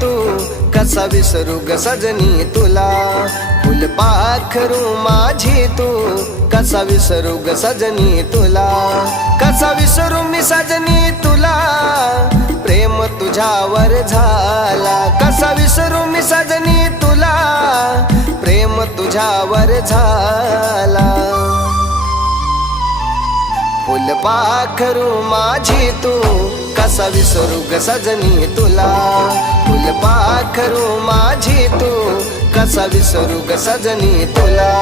तू कसा विसरू ग सजनी तुला फुलपाखरू माझी तू कसा विसरू ग सजनी तुला कसा विसरू मी सजनी तुला प्रेम तुझ्यावर झाला कसा विसरू मी सजनी तुला प्रेम तुझ्यावर झाला फुलपाखरू माझी तू कसा विसरू ग सजनी तुला फुलपाखरू माझी तू कसा विसरू ग सजनी तुला